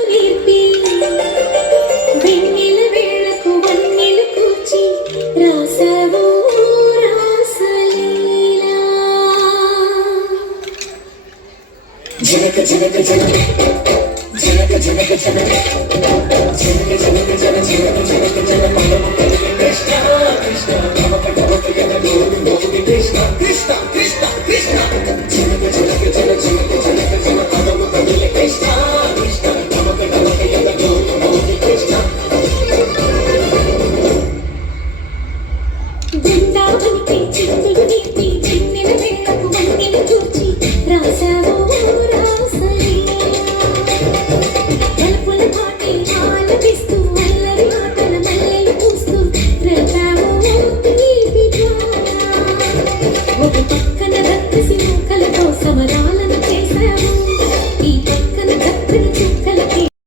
నేర్పి వెన్నెల వేళకు వన్నెలు కూర్చి రాసవో రాసలీలా జనక జనక జనక జనక జనక జనక జనక జనక జనక జనక